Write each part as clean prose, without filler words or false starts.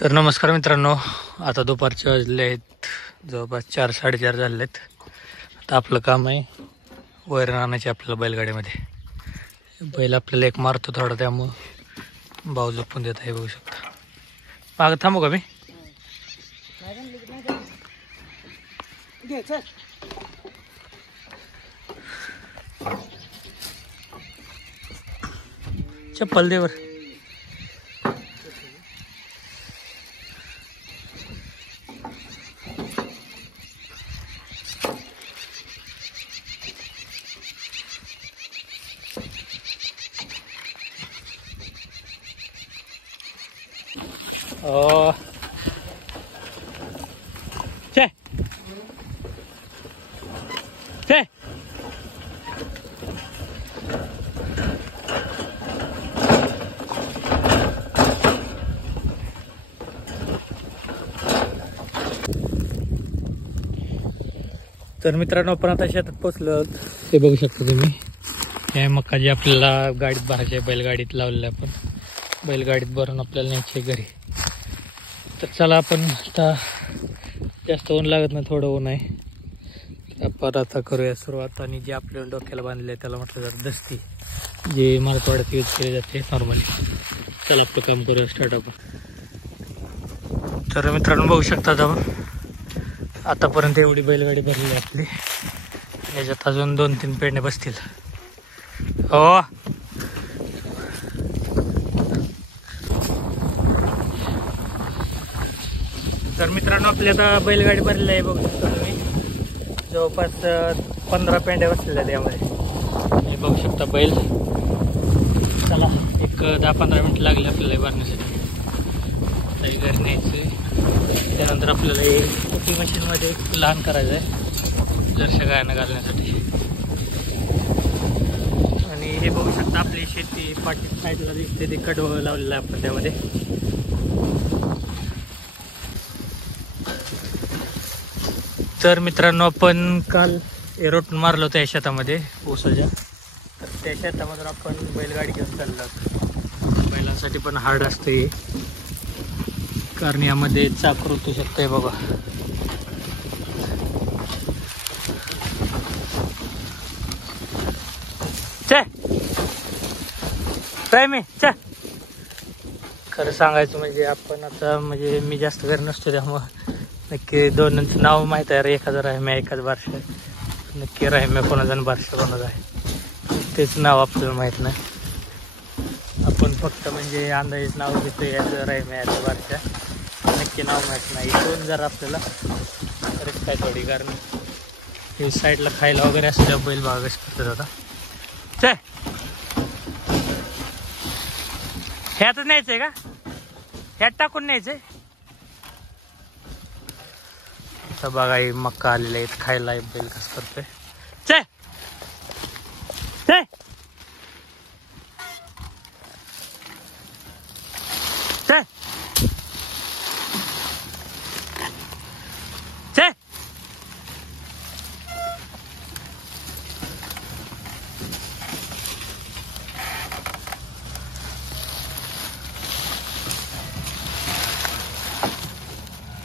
तर नमस्कार मित्रांनो, आता दुपारचे वाजले आहेत जवळपास 4-4:30 झाले आहेत. आता आपलं काम आहे वैरण आणायचे आपल्याला बैलगाडीमध्ये. बैल आपल्याला एक मारतो थोडा, त्यामुळं भाऊ जपून देत आहे. बघू शकता. मागं थांबू का मी? चप्पल देवर. चे चे तर मित्रांनो, आपण आता शेतात पोचलो. हे बघू शकता तुम्ही, हे मका जे आपल्याला गाडीत भरायचे, बैलगाडीत लावलेलं आपण बैलगाडीत भरून आपल्याला न्यायचे घरी. तर चला, आपण आता जास्त ऊन लागत नाही, थोडं ऊन आहे. आपण आता करूया सुरुवात. आणि जे आपल्याला डोक्याला बांधले त्याला म्हटलं जातं दस्ती, जे मराठवाड्यात यूज केले जाते नॉर्मली. चला आपलं काम करूया स्टार्ट आपण. तर मित्रांनो, बघू शकता आतापर्यंत एवढी बैलगाडी भरलेली आपली. याच्यात अजून 2-3 पेंडे बसतील. हो, तर मित्रांनो, आपली आता बैलगाडी भरलेली आहे. बघू शकता तुम्ही, जवळपास 15 पेंड्या बसलेल्या आहेत यामध्ये. हे बघू शकता बैल. चला, एक 10-15 मिनिट लागले आपल्याला भरण्यासाठी. घरी न्यायचं. त्यानंतर आपल्याला हे मोठी मशीनमध्ये लहान करायचं आहे जरशा गायांना घालण्यासाठी. आणि हे बघू शकता आपली शेती पाठी साईडला दिसते, ते कडवं लावलेलं आहे आपण त्यामध्ये. तर मित्रांनो, आपण काल एरोट मारलो होतं या शेतामध्ये ऊसाच्या. तर त्या शेतामधून आपण बैलगाडी घेऊन चाललो. बैलांसाठी पण हार्ड असते, कारण यामध्ये चाक रुतू शकते बाबा. खरं सांगायचं म्हणजे आपण आता, म्हणजे मी जास्त घरी नसतो, त्यामुळं नक्की दोनांचं नाव माहीत आहे. एखादं राहिम्या, एखादं बारशा. नक्की राहिम्या कोणाचा आणि बारशा कोणाचा आहे तेच नाव आपल्याला माहीत नाही. आपण फक्त म्हणजे अंदाजेच नाव घेतो, याचं राहिम्या, याचं बारशा. नक्की नाव माहीत नाही. इथून जर आपल्याला रिस्क आहे थोडी, कारण हे साईडला खायला वगैरे असं बैल बागा कशी करतात. आता ह्यातच न्यायचंय का? ह्यात टाकून न्यायचंय. तर बघा, ही मक्का आलेला आहे खायला. बैल कसं करतोय. चे चे चे चे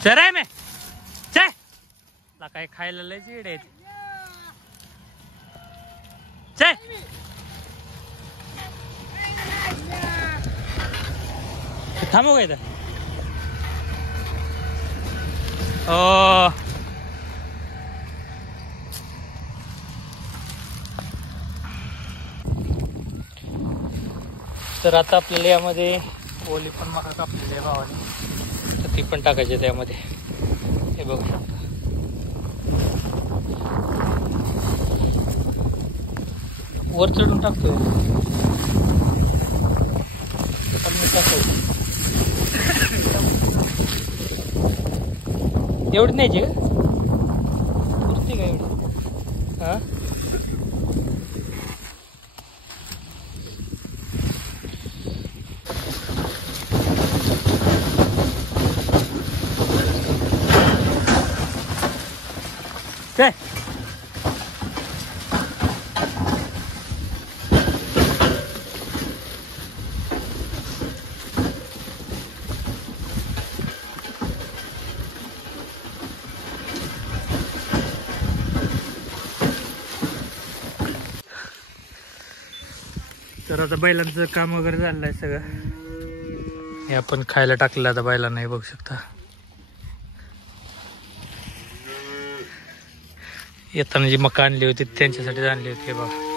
चराय में चे ला काय खायला लय जीड आहे. चे थांबू का इथं? तर आता आपल्याला यामध्ये ओली पण मका कापलेली आहे भावाने, तर ती पण टाकायची त्यामध्ये. हे बघू शकता. वर चढून टाकतोय. एवढी न्यायची का? पुरती का एवढी? हा, काय तर आता बैलांचं काम वगैरे झालं आहे सगळं. हे आपण खायला टाकलं आता बैलांना, हे बघू शकता. येताना जी मका आणली होती त्यांच्यासाठी आणली होती बघा.